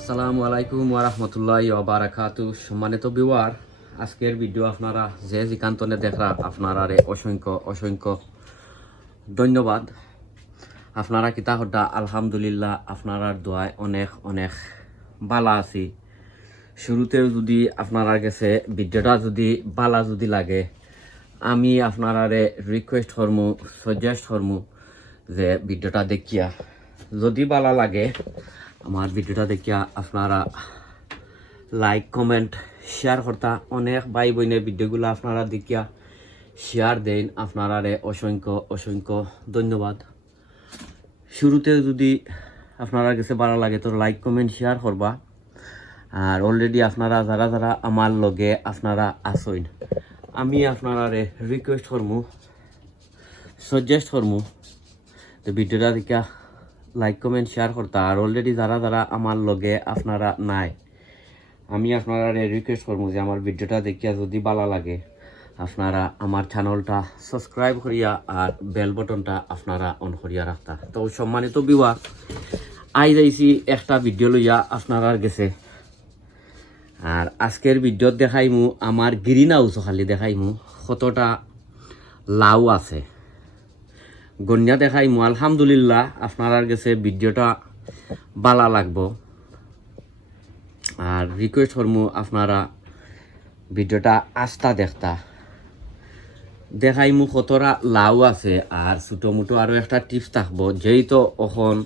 আসসালামু আলাইকুম ওয়া রাহমাতুল্লাহি ওয়া বারাকাতু। সম্মানিত ভিউয়ার, আজকের ভিডিও আপনারা যে যেখানে দেখরা আপনারা অসংখ্য অসংখ্য ধন্যবাদ। আপনারা কিতা হড্ডা আলহামদুলিল্লাহ আপনারা দোয়ায় অনেক অনেক বালা আছি। শুরুতেও যদি আপনারা গেছে ভিডিওটা যদি বালা যদি লাগে, আমি আপনারা রিকোয়েস্ট করমু, সাজেস্ট করমু যে ভিডিওটা দেখিয়া যদি বালা লাগে আমার ভিডিওটা দেখিয়া আপনারা লাইক কমেন্ট শেয়ার করতা। অনেক ভাই বোনের ভিডিওগুলো আপনারা দেখিয়া শেয়ার দেন, আপনারা অসংখ্য অসংখ্য ধন্যবাদ। শুরুতে যদি আপনারা কাছে ভালো লাগে তো লাইক কমেন্ট শেয়ার করবা। আর অলরেডি আপনারা যারা যারা আমার লগে আপনারা আসইন, আমি আপনারা রিকোয়েস্ট করমু, সাজেস্ট করমু তো ভিডিওটা দেখিয়া লাইক কমেন্ট শেয়ার করতা। আর অলরেডি যারা যারা আমার লগে আপনারা নাই, আমি আপনারা রিকোয়েস্ট করবো যে আমার ভিডিওটা দেখিয়া যদি ভালো লাগে আপনারা আমার চ্যানেলটা সাবস্ক্রাইব করিয়া আর বেল বটনটা আপনারা অন করিয়া রাখতা। তো সম্মানিত ভিউয়ার, আই যাইছি একটা ভিডিও লইয়া আপনারা গেছে। আর আজকের ভিডিও দেখাইমু আমার গ্রিন হাউস, খালি দেখাইমু কতটা লাউ আছে গন্যা দেখাইমু। আলহামদুলিল্লাহ আপনার কাছে ভিডিওটা ভালো লাগবো। আর রিকোয়েস্ট করমু আপনারা ভিডিওটা আস্তা দেখতা। দেখাইমু কতটা লাউ আছে। আর ছোটো মোটো আরও একটা টিপস থাকবো, যেহেতু এখন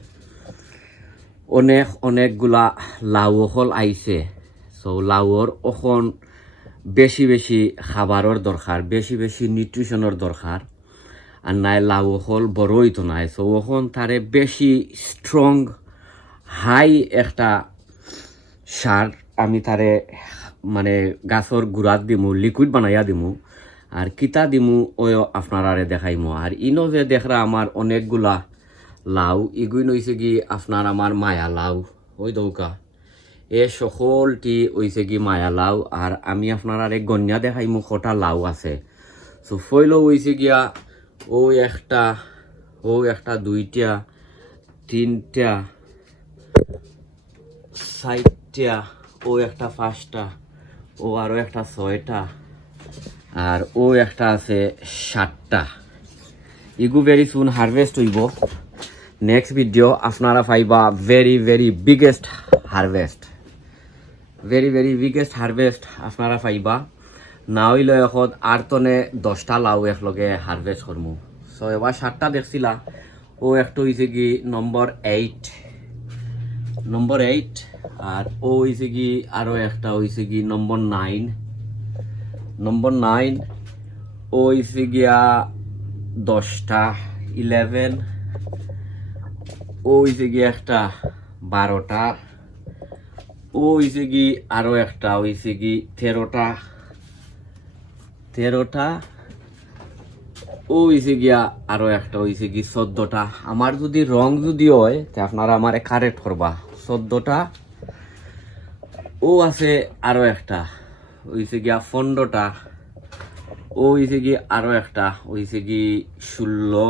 অনেকগুলা লাউ হল আইছে। সো লাউর এখন বেশি বেশি খাবারের দরকার, বেশি বেশি নিউট্রিশনের দরকার। আর নাই লাউ হল বড় হইতো নাই। সো এখন তারে বেশি স্ট্রং হাই একটা সার আমি তারে মানে গাছর গুড়াত দিমু, লিকুইড বানাইয়া দিমু। আর কিতা দিমু ওই আপনারা দেখাইমু। আর ইনো যে দেখরা আমার অনেকগুলা লাউ, ইগুই নইছে কি আপনার আমার মায়া লাউ, ওই দৌকা এ সকলটি হইছে কি মায়া লাউ। আর আমি আপনারা গন্যা দেখাইমু কটা লাউ আছে। সো ফইলো হইছে গিয়া ও একটা দুইটা তিনটা চারটা, ও একটা পাঁচটা, ও আরও একটা ছয়টা, আর ও একটা আছে সাতটা। ইগু ভেরি সুন হারভেস্ট হইব। নেক্সট ভিডিও আপনারা পাইবা very very biggest harvest, very very biggest harvest আপনারা পাইবা। না হইলে এখন আর তনে 10টা লাউ একলগে হারভেস্ট করমু। সো এবার 7টা দেখছিলা, ও একটা হয়েছে কি নম্বর 8, আর ও হয়েছে কি আরও একটা হয়েছে কি নম্বর 9, ও হয়েছে গিয়া 10টা 11, ও হয়েছে গিয়া একটা 12টা, ও হয়েছে কি আরও একটা হয়েছে কি 13টা, ও হয়েছে গিয়া আরও একটা হয়েছে কি 14টা। আমার যদি রং যদি হয় তা আপনারা আমার কারেক্ট করবা। 14টা, ও আছে আরও একটা হয়েছে গিয়া 15টা, ও হয়েছে কি আরও একটা হয়েছে কি 16,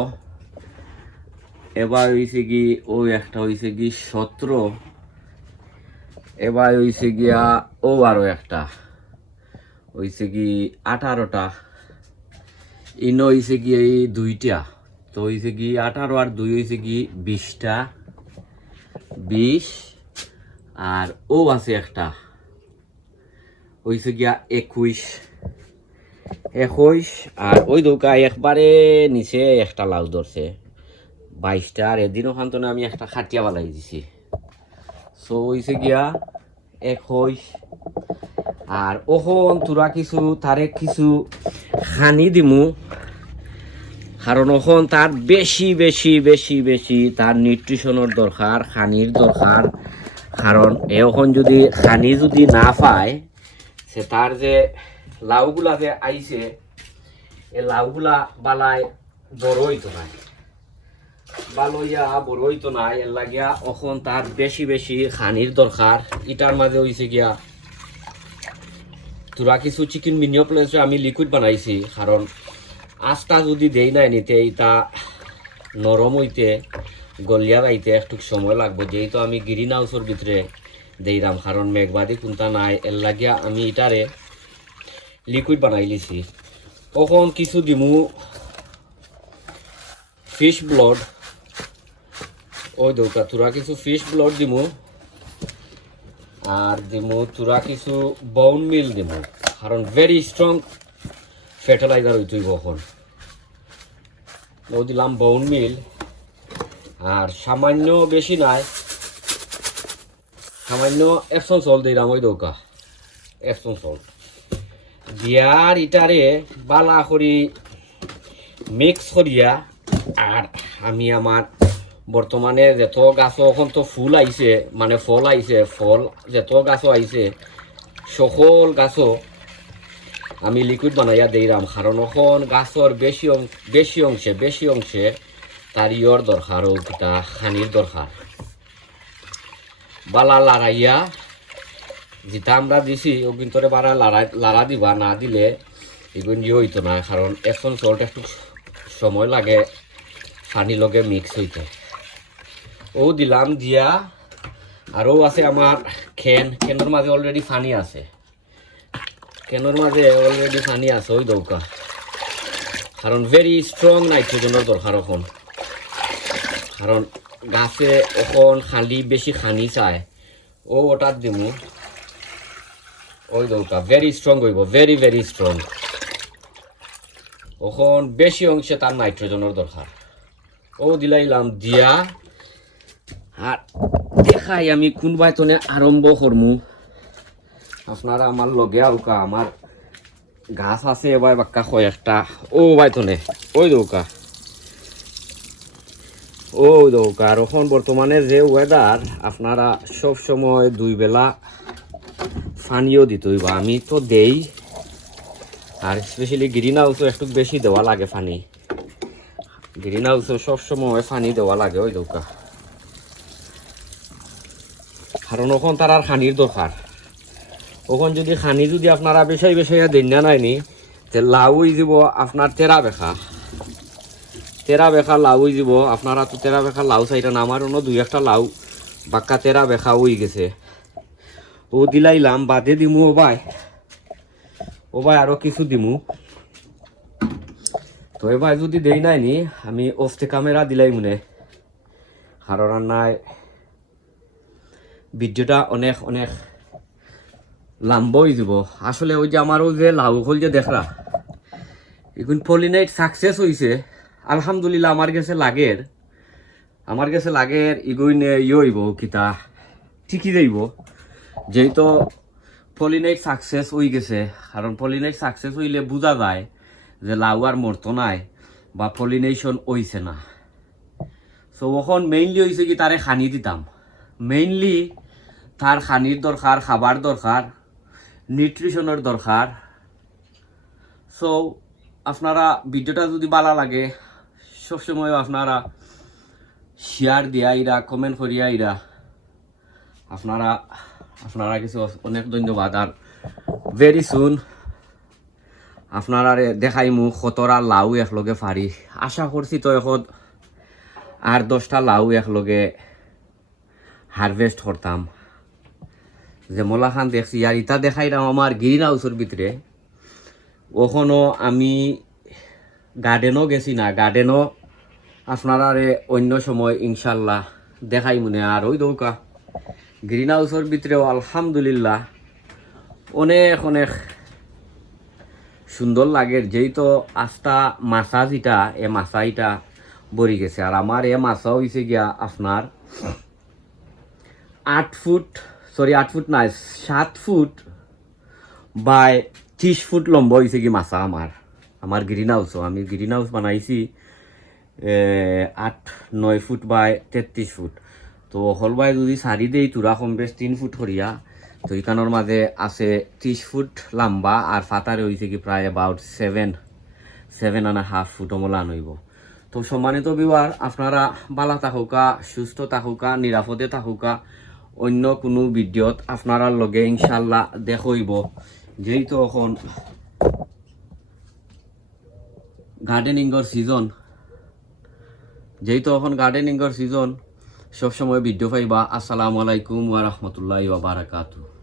এবার হয়েছে কি ও একটা হয়েছে কি 17, এবার হয়েছে গিয়া ও আরও একটা হয়েছে কি 18টা, ইনো হয়েছে কি এই 2টা। তো হয়েছে কি 18 আর 2 হয়েছে কি 20টা, 20, আর ও আছে একটা হয়েছে গিয়া 21, আর ওই দৌকা একবারে নিচে একটা লাউ ধরছে 22টা। আর এদিন ওখান তো আমি একটা খাটিয়া বালাই দিছি। সো হয়েছে গিয়া 21। আর ওখন তোরা কিছু তারে কিছু খানি দিমু, কারণ ওখন তার বেশি বেশি বেশি বেশি তার নিউট্রিশনের দরকার, খানির দরকার। কারণ এখন যদি খানি যদি না পায়, সে তার যে লাউগুলা যে আইছে এ লাউগুলা বালায় বড় হইতো না, বালইয়া বড় হইতো না। এর লাগিয়া এখন তার বেশি বেশি খানির দরকার। ইটার মাঝে হইছে গিয়া তোরা কিছু চিকেন মিনিও প্লেসে আমি লিকুইড বানাইছি, কারণ আস্তা যদি দেই না নিতে এটা নরম হইতে গলিয়া যাইতে একটু সময় লাগবে। যেহেতু আমি গ্রিন হাউসের ভিতরে দেইরাম, কারণ মেঘবাদি কোনটা নাই, এর লাগিয়া আমি এটারে লিকুইড বানাই লিছি। তখন কিছু দিমু ফিশ ব্লড, ওই দৌকা তোরা কিছু ফিশ ব্লড দিমু, আর দিমু তোরা কিছু বোন মিল দিমু, কারণ ভেরি স্ট্রং ফার্টিলাইজার হইতই এখন। ও দিলাম বোন মিল, আর সামান্য বেশি নাই, সামান্য এপসন সল্ট দিলাম, ওই দৌকা এপসন সল্ট দিয়ার ইটারে বালা করি মিক্স করিয়া। আর আমি আমার বর্তমানে যত গাছ এখন তো ফুল আইছে, মানে ফল আইছে, ফল যত গাছও আইছে সকল গাছও আমি লিকুইড বানাইয়া দিলাম, কারণ এখন গাছর বেশি অংশে তার ইয়র দরকার, ও কিতা খানির দরকার। বালা লাড়াইয়া যেটা আমরা দিছি ও কিন্তু বারা লাড়া দিবা, না দিলে এগুলো ইয়ে হইতো না, কারণ এখন সল্ট একটু সময় লাগে পানি লগে মিক্স হইতে। ও দিলাম দিয়া, আরও আছে আমার খেনের মাঝে অলরেডি পানি আছে, ওই দৌকা, কারণ ভেরি স্ট্রং নাইট্রোজেনের দরকার এখন, কারণ গাছে এখন বেশি খানি চায়। ও ওটার দিমু, ওই দৌকা ভেরি স্ট্রং হইব, ভেরি স্ট্রং। এখন বেশি অংশে তার নাইট্রোজেনের দরকার। ও দিলাইলাম দিয়া, আর দেখাই আমি কোন বাইতনে আরম্ভ করমু। আপনারা আমার লগে আউকা, আমার গাছ আছে এবার বাক্কা কয়েকটা, ও বাইতনে ওই দৌকা আর এখন বর্তমানে যে ওয়েদার, আপনারা সব সময় 2 বেলা পানিও দিতে হইবা। আমি তো দেই, আর স্পেশালি গ্রিন হাউসও একটু বেশি দেওয়া লাগে পানি, গ্রিন হাউসও সবসময় পানি দেওয়া লাগে, ওই দৌকা, কারণ ওখন তার আর খানির দরকার। ওখন যদি খানি যদি আপনারা বেশাই দেন না নাইনি, তে লাউ হয়ে যাব আপনার 13 বেখা লাউ হয়ে যাব। আপনারা তো 13 বেখা লাউ চাইটা না, আমার অন্য 2-1টা লাউ বাক্কা 13 বেখা হয়ে গেছে। ও দিলাইলাম, বাদে দিমু ও ভাই আরো কিছু দিমু। তো এবার যদি দেই নাইনি, আমি অফতে ক্যামেরা দিলাই মনে, কারণ নাই ভিডিওটা অনেক লম্বা হয়ে যাব। আসলে ওই যে আমার ওই যে লাউ হল যে দেখরা, এখন পলিনেট সাকসেস হয়েছে আলহামদুলিল্লাহ। আমার কাছে লাগের ইগুইন ইয়ে হইব কিতা ঠিকই যাইব, যেহেতু পলিনেট সাকসেস হয়ে গেছে। কারণ পলিনেট সাকসেস হইলে বোঝা যায় যে লাউ আর মরতো নাই বা পলিনেশন হইছে না। সো ওখন মেইনলি হয়েছে কি তারে খানি দিতাম, মেইনলি তার খানির দরকার, খাবার দরকার, নিউট্রিশনের দরকার। সো আপনারা ভিডিওটা যদি ভালো লাগে সবসময় আপনারা শেয়ার দিয়া ইরা, কমেন্ট করিয়া ইরা, আপনারা কিছু অনেক ধন্যবাদ। আর ভেরি সুন আপনারা দেখাইমু কতরা লাউ একলগে ফারি। আশা করছি তো এখন আর 10টা লাউ একলগে হারভেস্ট করতাম। যে মোলাখান দেখছি আর ইটা দেখাইলাম আমার গ্রিন হাউসের ভিতরে। ওখানো আমি গার্ডেনও গেছি না, গার্ডেনও আপনারা অন্য সময় ইনশাল্লাহ দেখাই মনে। আর ওই দৌকা গ্রিন হাউসের ভিতরেও আলহামদুলিল্লাহ অনেক সুন্দর লাগে। যেহেতু আস্তা মাছা যেটা এ মাছা এটা বড়ি গেছে। আর আমার এ মাছা হয়েছে গিয়া আপনার 8 ফুট নাই 7 ফুট বাই 30 ফুট লম্বা হয়েছে কি মাছা আমার গ্রিন হাউসও। আমি গ্রিন হাউস বানাইছি 8-9 ফুট বাই 33 ফুট। তো হল বাই যদি সারি দেই তোরা কম বেশ 3 ফুট করিয়া, তো এখানোর মাঝে আছে 30 ফুট লম্বা আর ফাতারে হয়েছে কি প্রায় অ্যাবাউট 7.5 ফুট মলান হইব। তো সম্মানিত ভিউয়ার, আপনারা ভালো থাকুকা, সুস্থ থাকুকা, নিরাপদে থাকুকা। অন্য কোনো ভিডিওত আপনারা লগে ইনশাল্লাহ দেখইব। যেহেতু এখন গার্ডেনিংয়ের সিজন, সবসময় ভিডিও পাইবা। আসসালামু আলাইকুম ওয়া রাহমাতুল্লাহি ওয়া বারাকাতুহু।